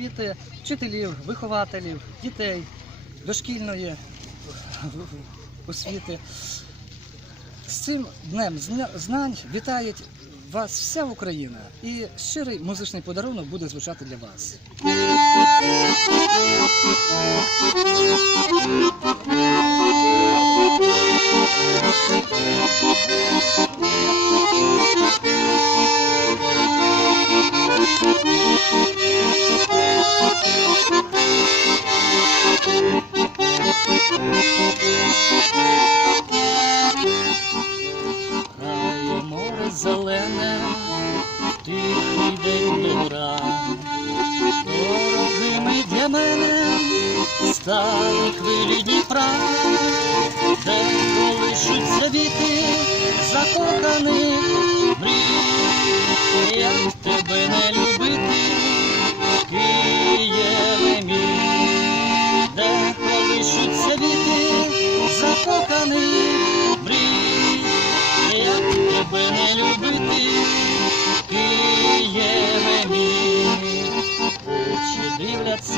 освіти, вчителів, вихователів, дітей, дошкільної освіти. З цим днем знань вітає вас вся Україна. І щирий музичний подарунок буде звучати для вас. Дора. Дорогими для мене стали хвилі Дніпра, де колишуться віки закоханих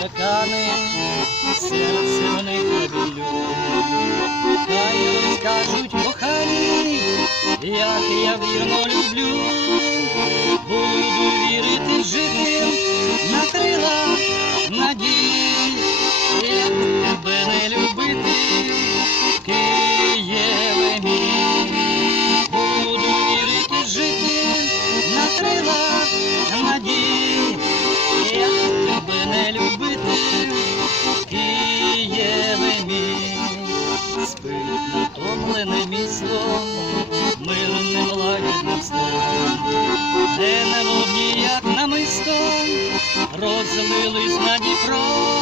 дивляться кани, серце в них на білю. Хай розкажуть кохані, як я вірно люблю. Натомлене місто, мирним лагідним сном, де не вогні, як намисто, розлились на Дніпро,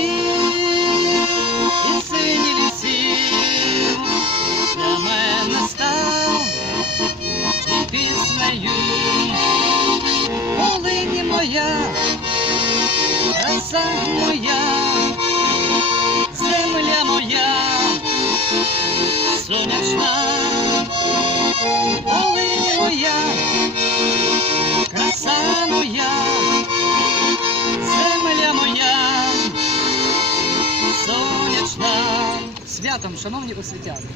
краса моя земля моя, сонячна, Волині моя, краса моя, земля моя, сонячна. Святом, шановні освітяни!